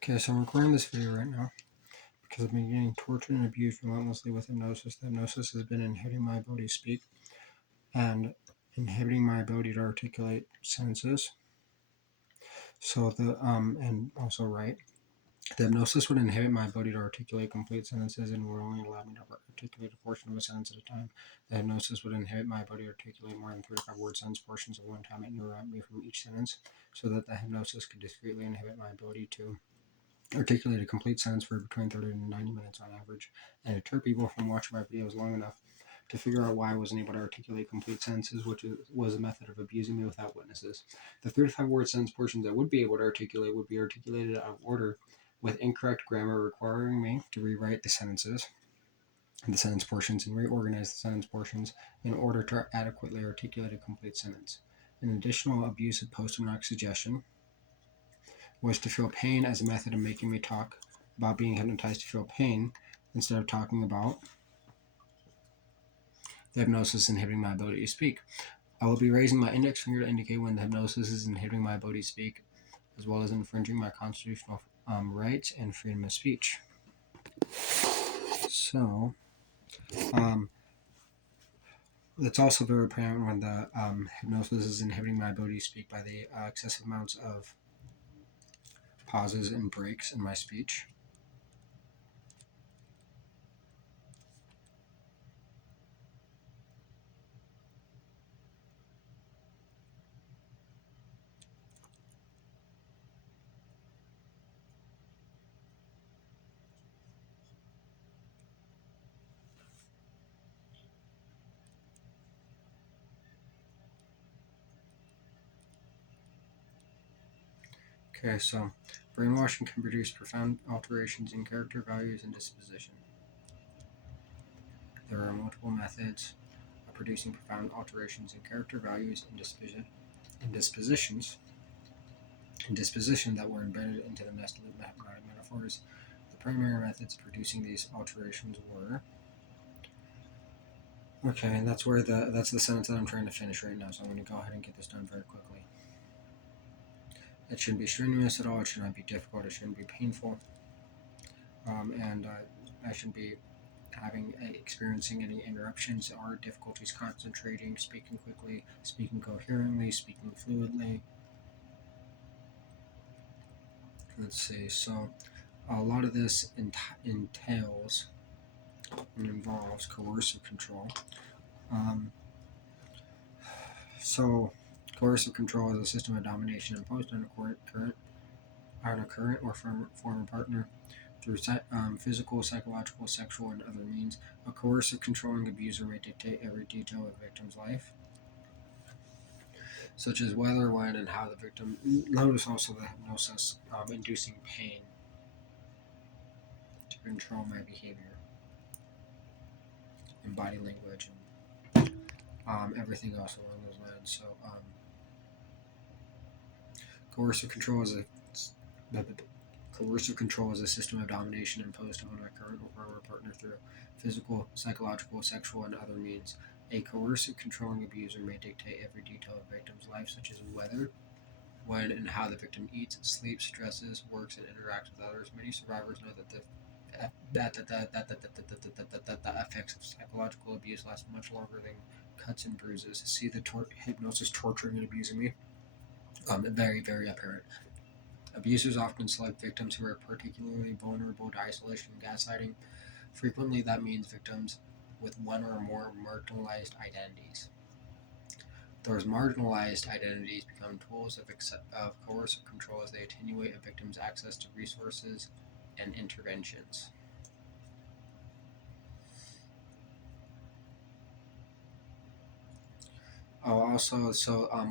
Okay, so I'm recording this video right now because I've been getting tortured and abused relentlessly with hypnosis. The hypnosis has been inhibiting my ability to speak and inhibiting my ability to articulate sentences. And also write. The hypnosis would inhibit my ability to articulate complete sentences and would only allow me to articulate a portion of a sentence at a time. The hypnosis would inhibit my ability to articulate more than 35 word sentence portions at one time and interrupt me from each sentence, so that the hypnosis could discreetly inhibit my ability to articulate a complete sentence for between 30 and 90 minutes on average, and deter people from watching my videos long enough to figure out why I wasn't able to articulate complete sentences, which was a method of abusing me without witnesses. The 35 word sentence portions I would be able to articulate would be articulated out of order with incorrect grammar, requiring me to rewrite the sentences and the sentence portions and reorganize the sentence portions in order to adequately articulate a complete sentence. An additional abuse of post-hypnotic suggestion was to feel pain as a method of making me talk about being hypnotized to feel pain instead of talking about the hypnosis inhibiting my ability to speak. I will be raising my index finger to indicate when the hypnosis is inhibiting my ability to speak, as well as infringing my constitutional rights and freedom of speech. So, it's also very apparent when the hypnosis is inhibiting my ability to speak by the excessive amounts of pauses and breaks in my speech. Okay, so brainwashing can produce profound alterations in character, values, and disposition. There are multiple methods of producing profound alterations in character, values, and disposition that were embedded into the nested hypnotic metaphors. The primary methods of producing these alterations were. Okay, and that's the sentence that I'm trying to finish right now, so I'm going to go ahead and get this done very quickly. It shouldn't be strenuous at all. It should not be difficult. It shouldn't be painful. I shouldn't be experiencing any interruptions or difficulties concentrating, speaking quickly, speaking coherently, speaking fluently. Let's see. So, a lot of this entails and involves coercive control. So, coercive control is a system of domination imposed on a current or former partner through physical, psychological, sexual, and other means. A coercive controlling abuser may dictate every detail of a victim's life, such as whether, when, and how the victim. Notice also the hypnosis inducing pain to control my behavior and body language and everything else along those lines. So, coercive control is a coercive control is a system of domination imposed on a current or former partner through physical, psychological, sexual, and other means. A coercive controlling abuser may dictate every detail of a victim's life, such as whether, when, and how the victim eats, sleeps, dresses, works, and interacts with others. Many survivors know that the effects of psychological abuse last much longer than cuts and bruises. See the hypnosis torturing and abusing me? Very, very apparent. Abusers often select victims who are particularly vulnerable to isolation and gaslighting. Frequently, that means victims with one or more marginalized identities. Those marginalized identities become tools of coercive control as they attenuate a victim's access to resources and interventions.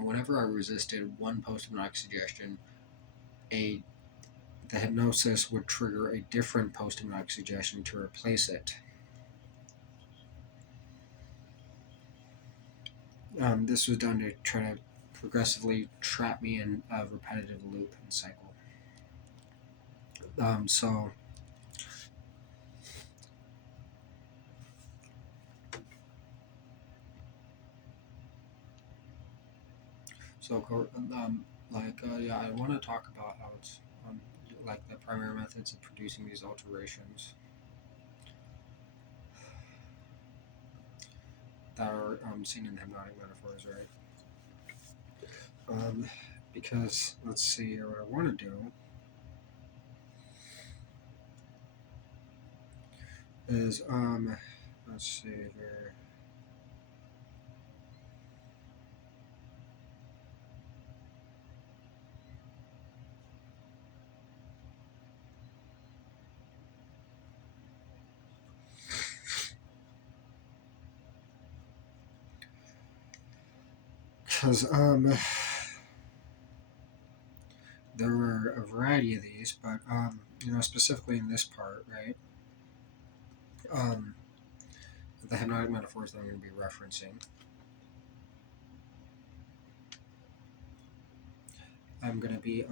Whenever I resisted one post-hypnotic suggestion, the hypnosis would trigger a different post-hypnotic suggestion to replace it. This was done to try to progressively trap me in a repetitive loop and cycle. So I want to talk about how it's like the primary methods of producing these alterations that are seen in hypnotic metaphors, right? Because let's see here, what I want to do is let's see here. Because there were a variety of these, but specifically in this part, right? The hypnotic metaphors that I'm going to be referencing, I'm going to be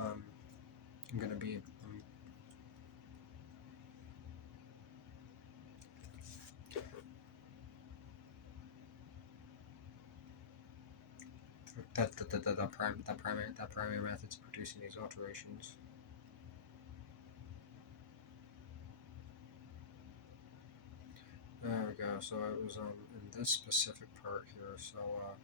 the primary methods of producing these alterations. There we go. So it was in this specific part here. So all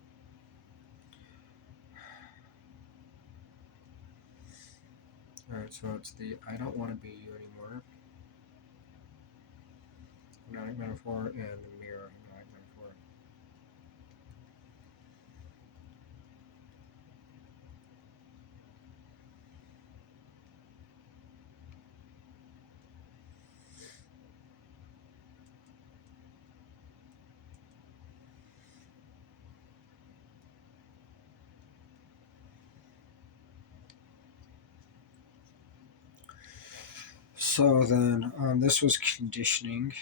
right. So it's the I don't want to be you anymore. Hypnotic metaphor and the mirror hypnotic metaphor. So then this was conditioning.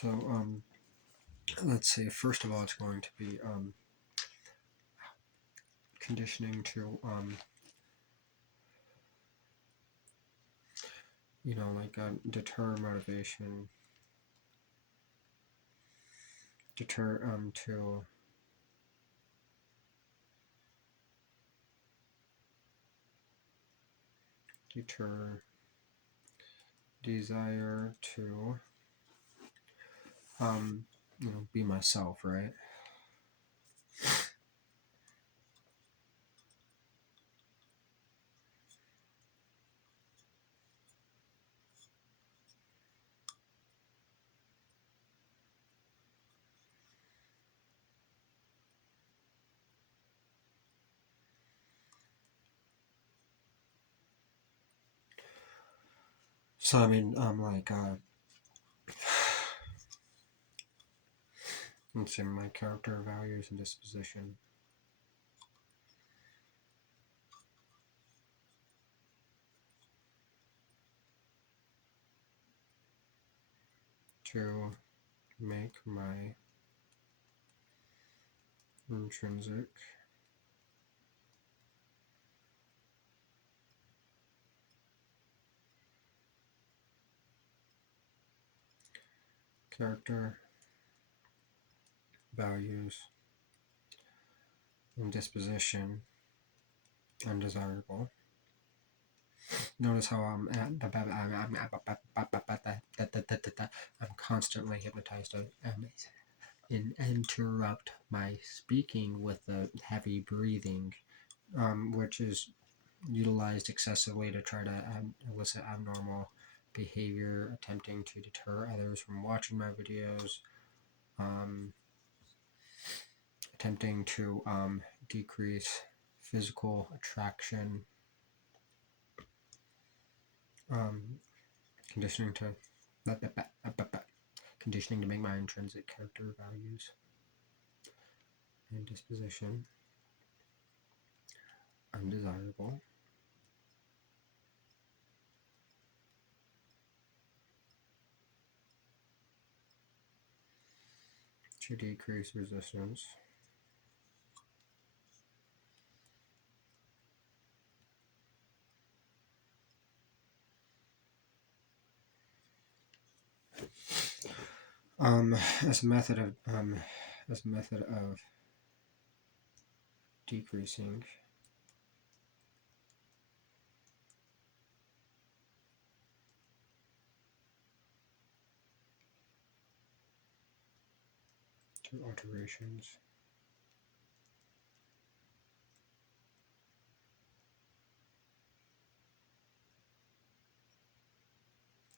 So let's see. First of all, it's going to be conditioning to deter motivation, deter to deter desire to be myself, right? So I mean, let's see, my character, values, and disposition. To make my intrinsic character, values, and disposition undesirable. Notice how I'm constantly hypnotized and interrupt my speaking with a heavy breathing, which is utilized excessively to try to elicit abnormal behavior, attempting to deter others from watching my videos, attempting to decrease physical attraction, conditioning to make my intrinsic character, values, and disposition undesirable. to decrease resistance. As a method of decreasing to alterations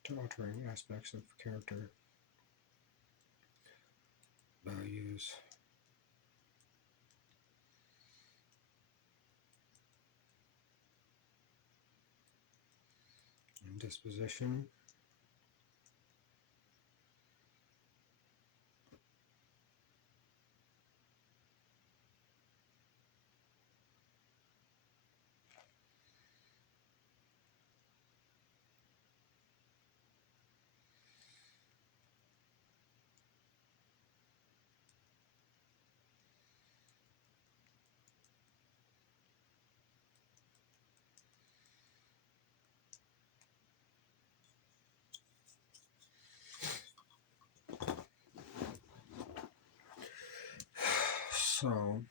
to altering aspects of character, values, and disposition. So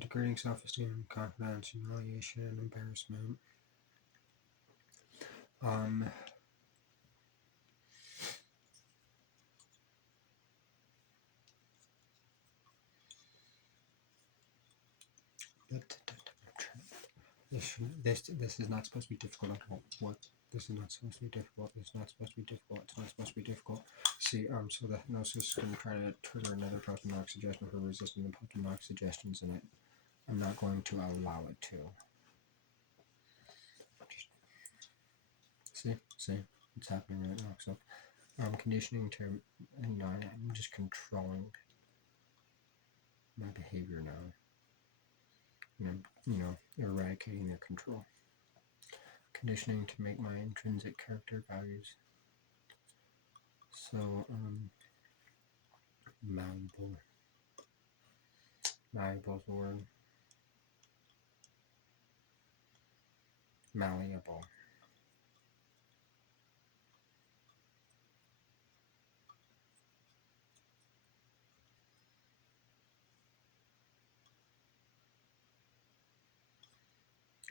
degrading self-esteem, confidence, humiliation, and embarrassment. This is not supposed to be difficult at all. What? This is not supposed to be difficult. It's not supposed to be difficult. It's not supposed to be difficult. See, so the hypnosis can try to trigger another post-traumatic suggestion for resisting the post-traumatic suggestions, and I'm not going to allow it to. See, it's happening right now. So, conditioning to, I'm just controlling my behavior now. And I'm, eradicating their control. Conditioning to make my intrinsic character values so malleable. Malleable is the word. Malleable.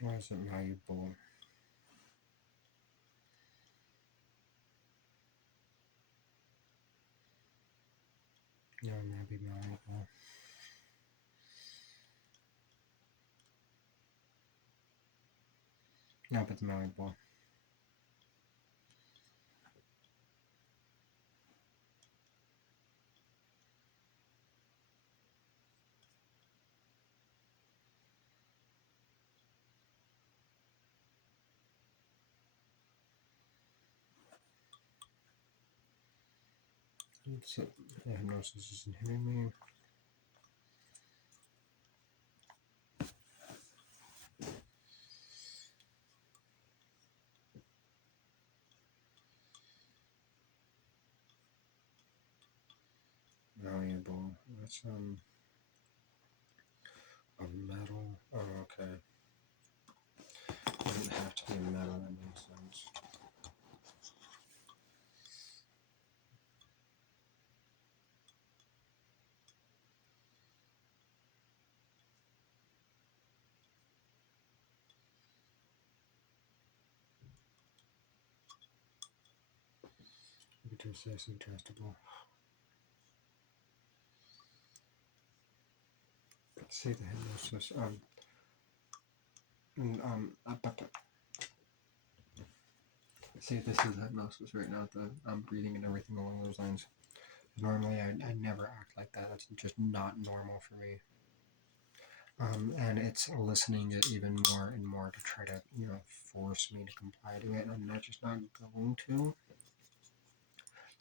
Why is it malleable? No, maybe malleable. No, but it's malleable. So, the hypnosis is inhibiting me. Malleable. That's a metal. Oh, okay. It doesn't have to be a metal. That makes sense. We could just say suggestible. See the hypnosis. See, this is hypnosis right now. The breathing and everything along those lines. Normally, I never act like that. That's just not normal for me. And it's eliciting it even more and more to try to, force me to comply to it. And I'm just not going to.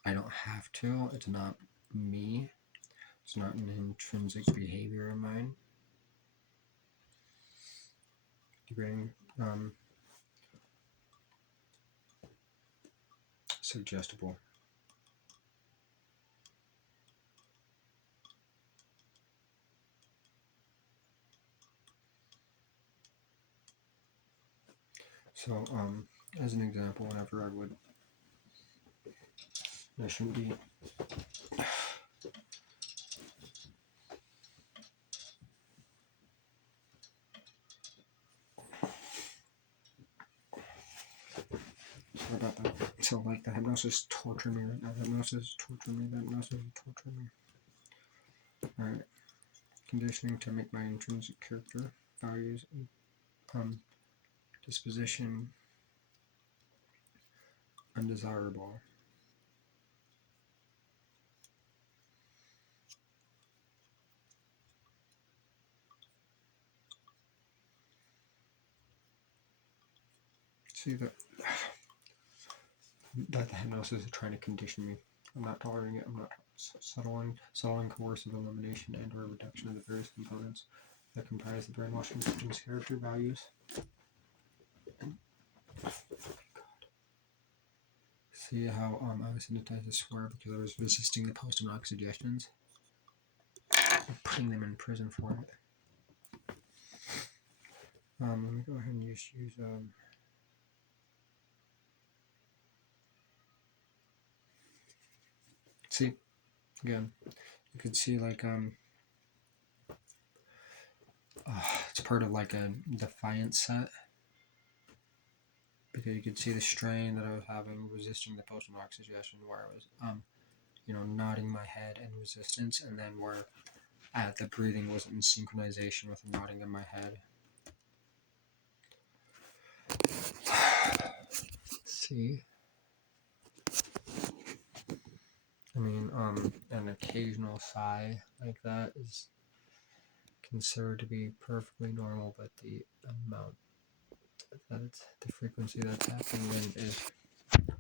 I don't have to. It's not me. It's not an intrinsic behavior of mine. Being suggestible. So, as an example, whenever I shouldn't be. Sorry about that. So, like, the hypnosis tortured me right now. The hypnosis tortured me. The hypnosis tortured me. Alright. Conditioning to make my intrinsic character, values, disposition undesirable. See that the hypnosis is trying to condition me. I'm not tolerating it. I'm not settling coercive elimination and or reduction of the various components that comprise the brainwashing system's character, values. See how I was hypnotized to swear because I was resisting the post-hypnotic suggestions, putting them in prison for it. Let me go ahead and use see, again, you could see like it's part of like a defiance set, because you could see the strain that I was having resisting the post-hypnotic suggestion, where I was nodding my head in resistance, and then where the breathing wasn't in synchronization with the nodding in my head. See? I mean, an occasional sigh like that is considered to be perfectly normal, but the amount the frequency that's happening then is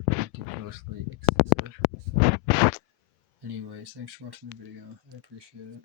ridiculously excessive. So, anyways, thanks for watching the video. I appreciate it.